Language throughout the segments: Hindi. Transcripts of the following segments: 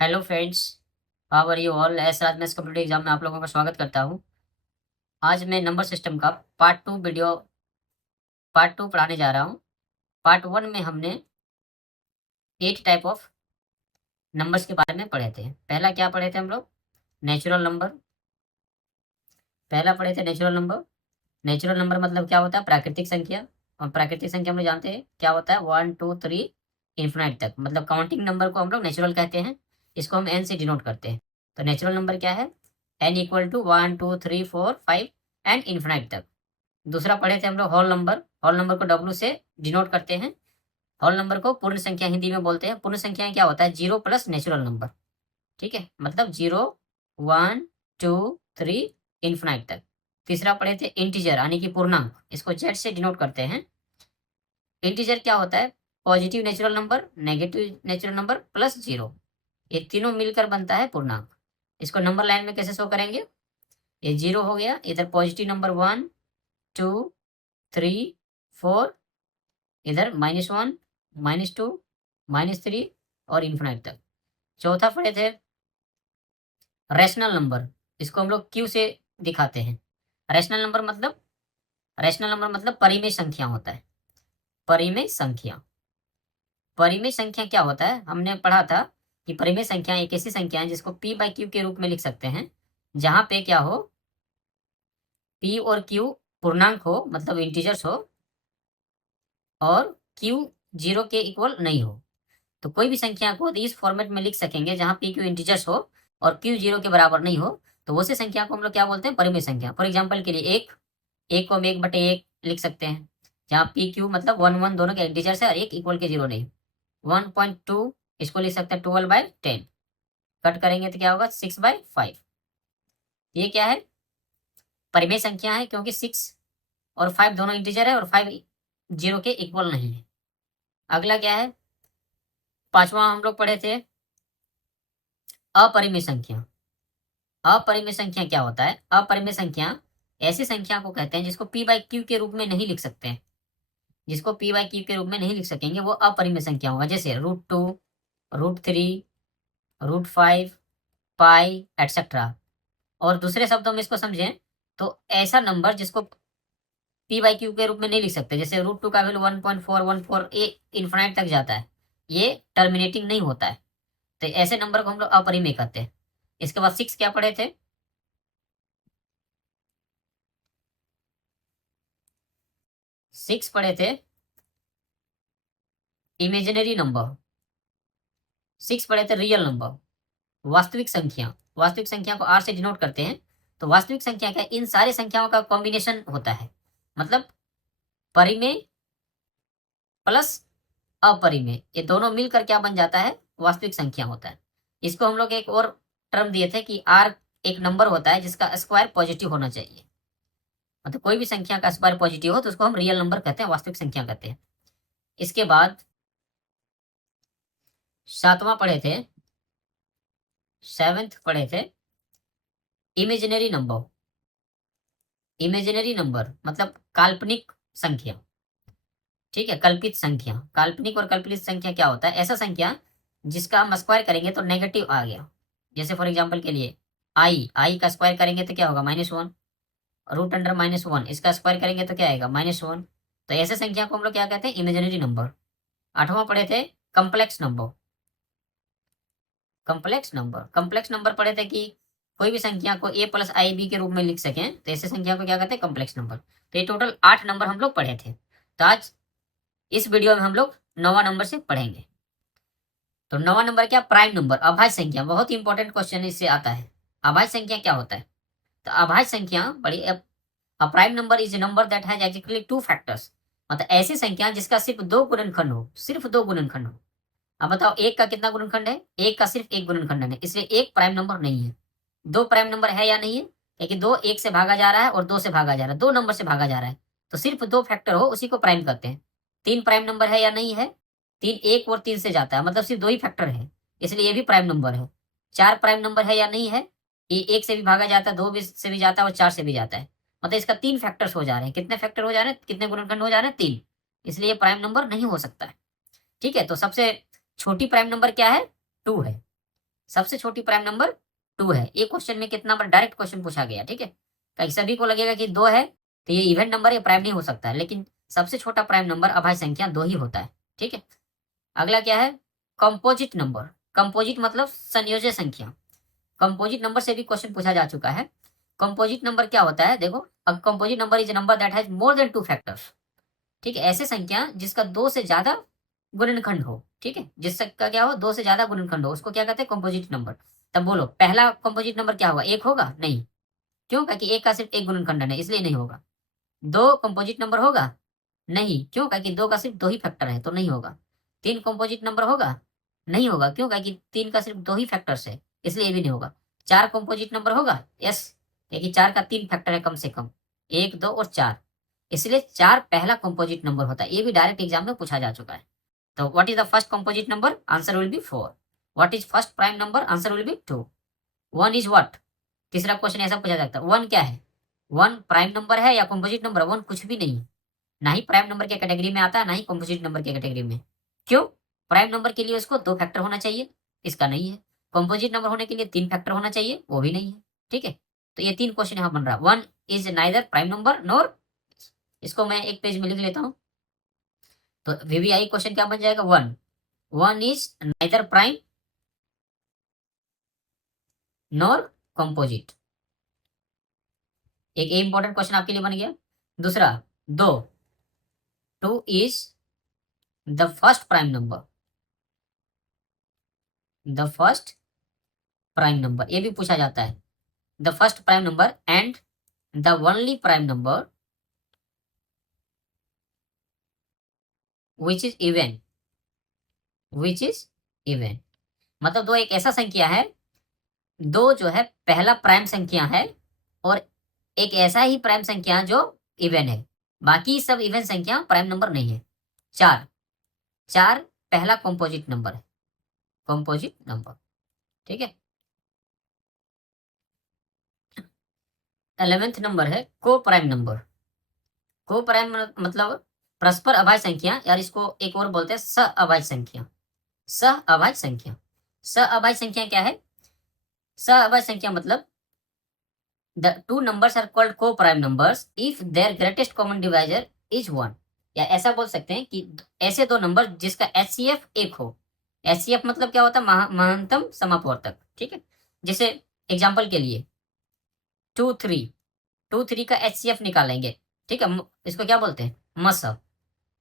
Hello friends, how are you all. S Raj maths computer exam में आप लोगों का स्वागत करता हूं। आज मैं नंबर सिस्टम का पार्ट टू पढ़ाने जा रहा हूं। पार्ट वन में हमने 8 टाइप ऑफ नंबर्स के बारे में पढ़े थे। पहला क्या पढ़े थे हम लोग? Natural number. पहला पढ़े थे नेचुरल नंबर। नेचुरल नंबर मतलब क्या होता है? प्राकृतिक संख्या। और प्राकृतिक संख्या हम लोग जानते हैं क्या होता है, 1 2 3 इन्फिनाइट तक। मतलब काउंटिंग नंबर को हम लोग नेचुरल कहते हैं। इसको हम एन से डिनोट करते हैं। तो नेचुरल नंबर क्या है? N equal to 1 2 3 4 5 and infinite तक। दूसरा पढ़े थे हम लोग होल नंबर। होल नंबर को डब्ल्यू से डिनोट करते हैं। होल नंबर को पूर्ण संख्या हिंदी में बोलते हैं। पूर्ण संख्या क्या होता है? Zero plus natural number. ठीक है, मतलब 0 1 2 3 इन्फिनाइट तक। तीसरा पढ़े थे इंटीजर यानी कि पूर्णांक। इसको जेड से डिनोट करते हैं। इंटीजर क्या होता है? Positive natural number, negative natural number plus zero, ये तीनों मिलकर बनता है पूर्णांक। इसको नंबर लाइन में कैसे शो करेंगे? ये जीरो हो गया, इधर पॉजिटिव नंबर 1 2 3 4, इधर -1 -2 -3 और इन्फिनाइट तक। चौथा पढ़े थे रैशनल नंबर। इसको हम लोग क्यू से दिखाते हैं। रैशनल नंबर मतलब परिमेय संख्या होता है। परिमेय संख्या। परिमेय संख्या क्या होता है? हमने पढ़ा था कि परिमेय संख्या एक ऐसी संख्या है जिसको p बाई क्यू के रूप में लिख सकते हैं, जहां पे क्या हो, p और q पूर्णांक हो, मतलब इंटीजर्स हो, और q जीरो के इक्वल नहीं हो। तो कोई भी संख्या को इस फॉर्मेट में लिख सकेंगे जहां p q इंटीजर्स हो और q जीरो के बराबर नहीं हो, तो वो से संख्या को हम लोग क्या बोलते हैं? परिमेय संख्या। फॉर एग्जाम्पल के लिए एक को हम 1/1 लिख सकते हैं, जहाँ p q मतलब 1 1 दोनों के इंटीजर्स है और एक इक्वल के जीरो नहीं। 1.2 इसको लिख सकते हैं 12/10। कट करेंगे तो क्या होगा? 6/5। ये क्या है? परिमेय संख्या है, क्योंकि 6 और 5 दोनों इंटीजर है और 5 जीरो के इक्वल नहीं है। अगला क्या है? पांचवा हम लोग पढ़े थे अपरिमेय संख्या। अपरिमेय संख्या क्या होता है? अपरिमेय संख्या ऐसी संख्या को कहते हैं जिसको p बाई क्यू के रूप में नहीं लिख सकते हैं। जिसको p बाई क्यू के रूप में नहीं लिख सकेंगे वो अपरिमेय संख्या होगा, जैसे √2 √3 √5 पाई एटसेट्रा। और दूसरे शब्दों में इसको समझें तो ऐसा नंबर जिसको p बाई क्यू के रूप में नहीं लिख सकते, जैसे √2 का वैल्यू 1.414, ये इन्फिनाइट तक जाता है, ये टर्मिनेटिंग नहीं होता है। तो ऐसे नंबर को हम लोग अपरिमेय कहते हैं। इसके बाद 6 क्या पढ़े थे? 6 पढ़े थे इमेजिनरी नंबर। 6 पढ़े थे रियल नंबर, वास्तविक संख्या। वास्तविक संख्या को आर से डिनोट करते हैं। तो वास्तविक संख्या क्या? इन सारी संख्याओं का कॉम्बिनेशन होता है, मतलब परिमेय प्लस अपरिमेय, ये दोनों मिलकर क्या बन जाता है? वास्तविक संख्या होता है। इसको हम लोग एक और टर्म दिए थे कि आर एक नंबर होता है जिसका स्क्वायर पॉजिटिव होना चाहिए। मतलब कोई भी संख्या का स्क्वायर पॉजिटिव हो तो उसको हम रियल नंबर कहते हैं, वास्तविक संख्या कहते हैं। इसके बाद सातवां पढ़े थे, सेवेंथ पढ़े थे इमेजिनरी नंबर। इमेजिनरी नंबर मतलब काल्पनिक संख्या। ठीक है, कल्पित संख्या। काल्पनिक और कल्पित संख्या क्या होता है? ऐसा संख्या जिसका हम स्क्वायर करेंगे तो नेगेटिव आ गया। जैसे फॉर एग्जाम्पल के लिए आई का स्क्वायर करेंगे तो क्या होगा? -1। √(-1) इसका स्क्वायर करेंगे तो क्या आएगा? -1। तो ऐसे संख्या को हम लोग क्या कहते हैं? Imaginary number. आठवां पढ़े थे कम्प्लेक्स नंबर। कम्प्लेक्स नंबर पढ़े थे कि कोई भी संख्या को a + ib के रूप में लिख सकें, तो ऐसे संख्या को क्या कहते हैं? Complex number. तो ये टोटल 8 नंबर हम लोग पढ़े थे। तो आज इस वीडियो में हम लोग 9वां नंबर से पढ़ेंगे। तो 9वां नंबर क्या? प्राइम नंबर, अभाज्य संख्या। बहुत ही इंपॉर्टेंट क्वेश्चन इससे आता है। अभाज्य संख्या क्या होता है? तो अभाज्य संख्या बड़ी, a prime number is a number that has exactly 2 factors. मतलब ऐसी संख्या जिसका सिर्फ 2 गुणनखंड हो, सिर्फ 2 गुणनखंड हो। अब बताओ एक का कितना गुणनखंड है? एक का सिर्फ एक गुणनखंड है, इसलिए एक प्राइम नंबर नहीं है। दो प्राइम नंबर है या नहीं है? क्योंकि दो एक से भागा जा रहा है और दो से भागा जा रहा है, दो नंबर से भागा जा रहा है, तो सिर्फ दो फैक्टर हो उसी को प्राइम कहते हैं। तीन प्राइम नंबर है या नहीं है? तीन एक और तीन से जाता है, मतलब सिर्फ दो ही फैक्टर है, इसलिए ये भी प्राइम नंबर है। चार प्राइम नंबर है या नहीं है? ये एक से भी भागा जाता है, दो भी से भी जाता है और चार से भी जाता है, मतलब इसका तीन फैक्टर्स हो जा रहे हैं। कितने फैक्टर हो जा रहे हैं? कितने गुणनखंड हो जा रहे हैं? तीन, इसलिए ये प्राइम नंबर नहीं हो सकता है। ठीक है, तो सबसे छोटी प्राइम नंबर क्या है? 2 है। सबसे छोटी प्राइम नंबर 2 है। ये क्वेश्चन में कितना बार डायरेक्ट क्वेश्चन पूछा गया, ठीक है। कहीं सभी को लगेगा कि 2 है तो ये इवेंट नंबर या प्राइम नहीं हो सकता है, लेकिन सबसे छोटा प्राइम नंबर अभाज्य संख्या 2 ही होता है, ठीक है। अगला क्या है, कंपोजिट नंबर। कंपोजिट मतलब संयोज्य संख्या। कंपोजिट नंबर से भी क्वेश्चन पूछा जा चुका है। कंपोजिट नंबर क्या होता है, देखो, a composite number is a number that has more than 2 factors, ठीक है। ऐसे संख्या जिसका 2 से ज्यादा गुणनखंड हो, ठीक है, जिसका क्या हो, 2 से ज्यादा गुणनखंड हो, उसको क्या कहते हैं, कंपोजिट नंबर। तब बोलो पहला कंपोजिट नंबर क्या होगा, 1 होगा? नहीं। क्यों? क्योंकि 1 का सिर्फ एक गुणनखंड है, इसलिए नहीं होगा। 2 कंपोजिट नंबर होगा? नहीं। क्यों? क्योंकि 2 का सिर्फ 2 ही फैक्टर है, तो नहीं होगा। 3 कंपोजिट नंबर होगा? नहीं होगा। क्यों? क्योंकि 3 का सिर्फ 2 ही फैक्टर्स है, इसलिए ये भी नहीं होगा। 4 कंपोजिट नंबर होगा? यस, क्योंकि 4 का 3 फैक्टर है कम से कम, 1, 2 और 4, इसलिए 4 पहला कंपोजिट नंबर होता है। ये भी डायरेक्ट एग्जाम में पूछा जा चुका है। तो what is the first composite number? Answer will be 4। What is first prime number? Answer will be 2। 1 is what? तीसरा क्वेश्चन ऐसा पूछा जाता है, 1 क्या है? 1 प्राइम नंबर है या कंपोजिट नंबर? 1 कुछ भी नहीं है, ना ही प्राइम नंबर के कैटेगरी में आता है, ना ही कंपोजिट नंबर के कैटेगरी में। क्यों? प्राइम नंबर के लिए उसको 2 फैक्टर होना चाहिए, इसका नहीं है। कंपोजिट नंबर होने के लिए 3 फैक्टर होना चाहिए, वो भी नहीं है, ठीक है। तो ये 3 क्वेश्चन यहाँ बन रहा है। 1 is neither prime number nor, इसको मैं एक पेज में लिख लेता हूँ। तो वीवीआई क्वेश्चन क्या बन जाएगा, 1 is neither prime nor composite. एक इंपॉर्टेंट क्वेश्चन आपके लिए बन गया। दूसरा, 2 is the first prime number, the first prime number, ये भी पूछा जाता है। The first prime number and the only prime number which is even, which is even. मतलब 2 एक ऐसा संख्या है, 2 जो है पहला प्राइम संख्या है, और एक ऐसा ही प्राइम संख्या जो इवन है, बाकी सब इवन संख्या प्राइम नंबर नहीं है। 4 पहला कंपोजिट नंबर है, कंपोजिट नंबर, ठीक है। 11th नंबर है को प्राइम नंबर। को प्राइम मतलब परस्पर अभाज्य संख्या, यार इसको एक और बोलते हैं सह अभाज्य संख्या। सह अभाज्य संख्या, सह अभाज्य संख्या क्या है? सह अभाज्य संख्या मतलब the two numbers are called co-prime numbers if their greatest common divisor is 1। या ऐसा बोल सकते हैं कि ऐसे 2 नंबर जिसका HCF 1 हो। HCF मतलब क्या होता है? महत्तम समापवर्तक, ठीक है। जैसे एग्जांपल के लिए 2 3 का HCF निकालेंगे, ठीक है। इसको क्या बोलते हैं? मस,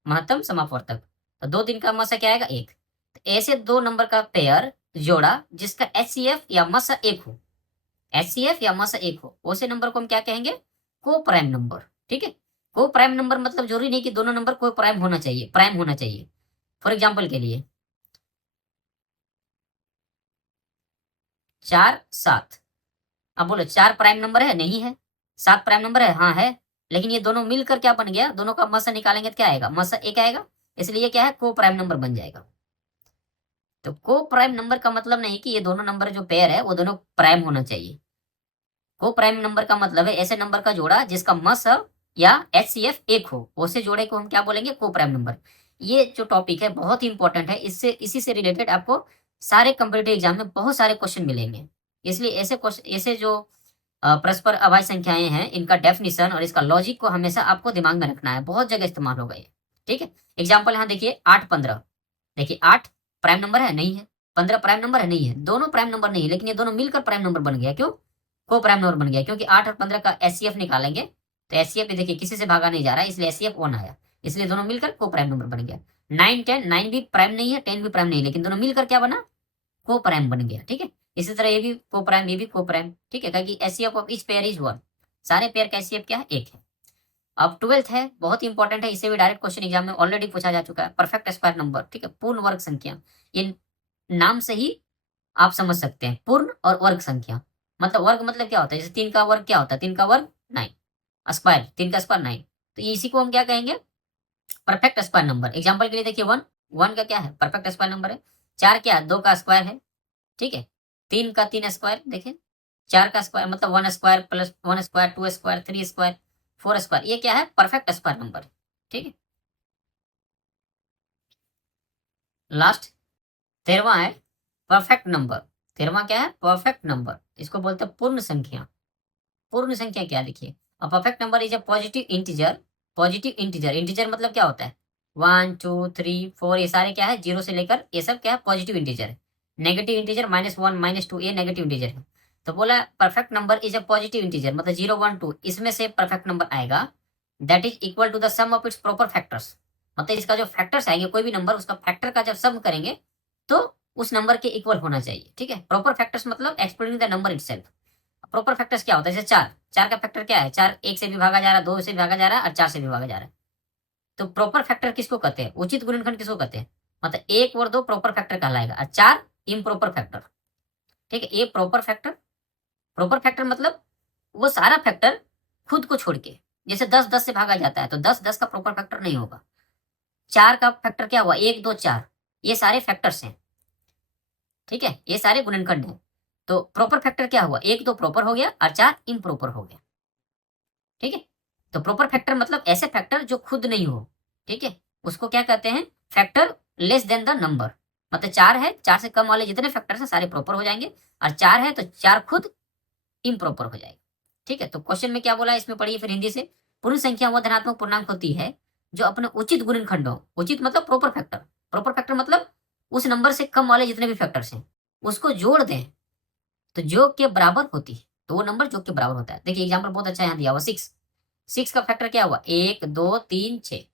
महत्तम समापवर्तक। तो 2 3 का मस क्या आएगा? 1। तो ऐसे 2 नंबर का पेयर जोड़ा जिसका HCF या मस 1 हो, HCF या मस 1 हो, उसे नंबर को हम क्या कहेंगे? को प्राइम नंबर, ठीक है। को प्राइम नंबर मतलब जरूरी नहीं कि दोनों नंबर को प्राइम होना चाहिए, प्राइम होना चाहिए। फॉर एग्जांपल के लिए 4 7, अब बोलो 4 प्राइम नंबर है? नहीं है। 7 प्राइम नंबर है? हाँ है। लेकिन ये दोनों मिलकर क्या बन गया? दोनों का मस निकालेंगे तो क्या आएगा? मस 1 आएगा, इसलिए क्या है? को प्राइम नंबर बन जाएगा। तो को प्राइम नंबर का मतलब नहीं कि ये दोनों नंबर जो पेयर है वो दोनों प्राइम होना चाहिए। को प्राइम नंबर का मतलब है ऐसे नंबर का जोड़ा जिसका मस या HCF 1 हो, उसे जोड़े को हम क्या बोलेंगे? को प्राइम नंबर। ये जो टॉपिक है बहुत ही इंपॉर्टेंट है, इससे इसी से रिलेटेड आपको सारे कॉम्पिटिटिव एग्जाम में बहुत सारे क्वेश्चन मिलेंगे। इसलिए ऐसे क्वेश्चन, ऐसे जो परस्पर अभाज्य संख्याएं हैं, इनका डेफिनेशन और इसका लॉजिक को हमेशा आपको दिमाग में रखना है, बहुत जगह इस्तेमाल होगा ये, ठीक है। एग्जाम्पल यहाँ देखिए 8 15, देखिए 8 प्राइम नंबर है? नहीं है। 15 प्राइम नंबर है? नहीं है। दोनों प्राइम नंबर नहीं है, लेकिन ये दोनों मिलकर प्राइम नंबर बन गया। क्यों? को प्राइम नंबर बन गया, क्योंकि 8 और 15 का HCF निकालेंगे तो HCF देखिए किसी से भागा नहीं जा रहा है, इसलिए HCF 1 आया, इसलिए दोनों मिलकर को प्राइम नंबर बन गया। 9 10, 9 भी प्राइम नहीं है, 10 भी प्राइम नहीं है, लेकिन दोनों मिलकर क्या बना? को प्राइम बन गया, ठीक है। इसी तरह ये भी को प्राइम, ये भी को प्राइम, ठीक है, क्योंकि HCF of each pair is 1। सारे पेयर का HCF क्या है? 1 है। अब 12th है, बहुत इंपॉर्टेंट है, इसे भी डायरेक्ट क्वेश्चन एग्जाम में ऑलरेडी पूछा जा चुका है। परफेक्ट स्क्वायर नंबर, ठीक है, पूर्ण वर्ग संख्या। इन नाम से ही आप समझ सकते हैं, पूर्ण और वर्ग संख्या। मतलब वर्ग मतलब क्या होता है? जैसे 3 का वर्ग क्या होता है? 3 का वर्ग 9, स्क्वायर 3 का स्क्वायर 9, तो इसी को हम क्या कहेंगे? Perfect square number. एग्जाम्पल के लिए देखिए 1 का क्या है? परफेक्ट स्क्वायर नंबर है। 4 क्या? 2 का स्क्वायर है, ठीक है। 3 का 3 स्क्वायर, देखिए 4 का स्क्वायर मतलब 1 square plus 1 square 2 square 3 square 4 square, ये क्या है? परफेक्ट स्क्वायर नंबर, ठीक है। लास्ट 13वां है परफेक्ट नंबर। 13वां क्या है? परफेक्ट नंबर, इसको बोलते हैं पूर्ण संख्या। पूर्ण संख्या क्या देखिए, a perfect number is a positive integer. Positive integer, integer मतलब क्या होता है? 1 2 3 4 ये सारे क्या है? जीरो से लेकर ये सब क्या है? पॉजिटिव इंटीजर है। नेगेटिव इंटीजर -1 -2 ये नेगेटिव इंटीजर है। तो बोला perfect number is a positive integer, मतलब 0 1 2 इसमें से परफेक्ट नंबर आएगा that is equal to the sum of its proper factors. मतलब इसका जो फैक्टर्स आएंगे, कोई भी नंबर उसका फैक्टर का जब सम करेंगे तो उस नंबर के इक्वल होना चाहिए। ठीक है, प्रॉपर फैक्टर्स मतलब explaining the number itself. Proper factors क्या होता है? जैसे चार, चार का फैक्टर क्या है? चार एक से भी भागा जा रहा है, दो से भी भागा जा रहा है और चार से भी भागा जा रहा है। तो प्रॉपर फैक्टर किसको कहते हैं? उचित गुणनखंड किसको कहते हैं? मतलब एक और दो प्रॉपर फैक्टर कहलाएगा और चार इम्प्रॉपर फैक्टर। ठीक है, ये प्रॉपर फैक्टर। प्रॉपर फैक्टर मतलब वो सारा फैक्टर खुद को छोड़ के, जैसे 10 10 से भागा जाता है तो 10 10 का प्रॉपर फैक्टर नहीं होगा। चार का फैक्टर क्या हुआ? 1 2 4, ये सारे फैक्टर्स हैं। ठीक है, ये सारे गुणनखंड हैं। तो प्रॉपर फैक्टर क्या हुआ? 1 2 प्रॉपर हो गया और 4 इम्प्रॉपर हो गया। ठीक है, तो प्रॉपर फैक्टर मतलब ऐसे फैक्टर जो खुद नहीं हो। ठीक है, उसको क्या कहते हैं? Factor less than the number. मतलब चार है, चार से कम वाले जितने फैक्टर्स हैं सारे प्रॉपर हो जाएंगे, और चार है तो चार खुद इम्प्रॉपर हो जाएगा। ठीक है, तो क्वेश्चन में क्या बोला है इसमें पढ़िए फिर हिंदी से। पूर्ण संख्या वो धनात्मक पूर्णांक होती है जो अपने उचित गुणनखंड हो। उचित मतलब प्रॉपर फैक्टर। प्रॉपर फैक्टर मतलब उस नंबर से कम वाले जितने भी फैक्टर्स हैं उसको जोड़ दें तो जो के बराबर होती है, तो वो नंबर जो के बराबर होता है। देखिए एग्जाम्पल बहुत अच्छा यहाँ दिया हुआ, 6। 6 का फैक्टर क्या हुआ? 1 2 3 6।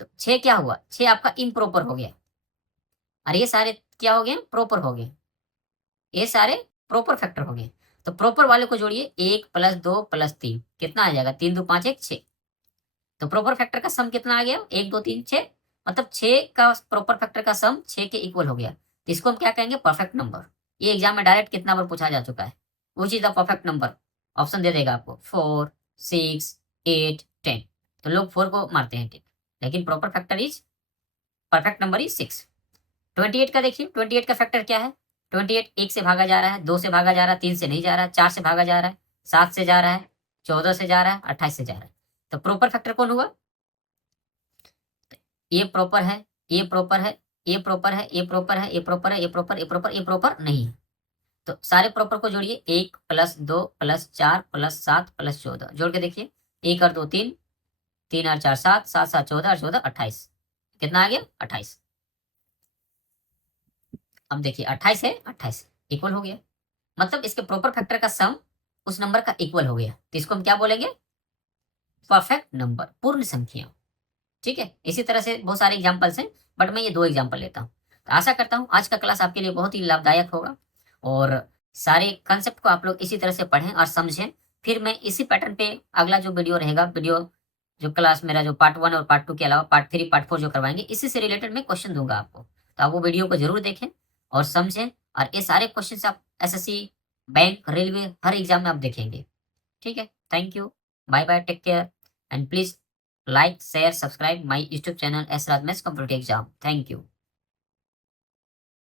तो 6 क्या हुआ? 6 आपका इम्प्रॉपर हो गया और ये सारे क्या हो गए? प्रॉपर हो गए। ये सारे प्रॉपर फैक्टर हो गए। तो प्रॉपर वाले को जोड़िए, 1 + 2 + 3 कितना आ जाएगा? 3 2 5 1 6। तो प्रॉपर फैक्टर का सम कितना आ गया? 1 2 3 6। मतलब 6 का प्रॉपर फैक्टर का सम 6 के इक्वल हो गया, तो इसको हम क्या कहेंगे? Perfect number. ये एग्जाम में डायरेक्ट कितना बार पूछा जा चुका है। Which is the perfect number? Option दे देगा आपको 4 6 8 10। तो लोग 4 को मारते हैं टिक, लेकिन proper factor is perfect number is 6। 28 का देखिए, 28 का फैक्टर क्या है? 28 1 से भागा जा रहा है, 2 से भागा जा रहा है, 3 से नहीं जा रहा है, 4 से भागा जा रहा है, 7 से जा रहा है, 14 से जा रहा है, 28 से जा रहा है। तो प्रॉपर फैक्टर कौन हुआ? ये प्रॉपर है, ये प्रॉपर है, ये प्रॉपर है, ये प्रॉपर है, ये प्रॉपर है, ये प्रॉपर, ये प्रॉपर, ये प्रॉपर नहीं है। तो सारे प्रॉपर को जोड़िए, 1 + 2 + 4 + 7 + 14 जोड़ के देखिए। 1 और 2 3, 3 और 4 7, 7 7 14 और 14 28। कितना आ गया? 28। अब देखिए 28 है, 28 इक्वल हो गया। मतलब इसके प्रॉपर फैक्टर का सम उस नंबर का इक्वल हो गया, तो इसको हम क्या बोलेंगे? परफेक्ट नंबर, पूर्ण संख्या। ठीक है, इसी तरह से बहुत सारे एग्जाम्पल्स हैं, बट मैं ये 2 एग्जाम्पल लेता हूँ। तो आशा करता हूँ आज का क्लास आपके लिए बहुत ही लाभदायक होगा और सारे कंसेप्ट को आप लोग इसी तरह से पढ़ें और समझें। फिर मैं इसी पैटर्न पे अगला जो वीडियो रहेगा, वीडियो जो क्लास मेरा जो पार्ट 1 और पार्ट 2 के अलावा पार्ट 3 पार्ट 4 जो करवाएंगे, इसी से रिलेटेड मैं क्वेश्चन दूंगा आपको। तो आप वो वीडियो को जरूर देखें और समझें, और ये सारे क्वेश्चन आप एसएससी, बैंक, रेलवे हर एग्जाम में आप देखेंगे। ठीक है, thank you, bye bye, take care and please like, share, subscribe my YouTube channel as Raj Maths Competitive Exam. Thank you.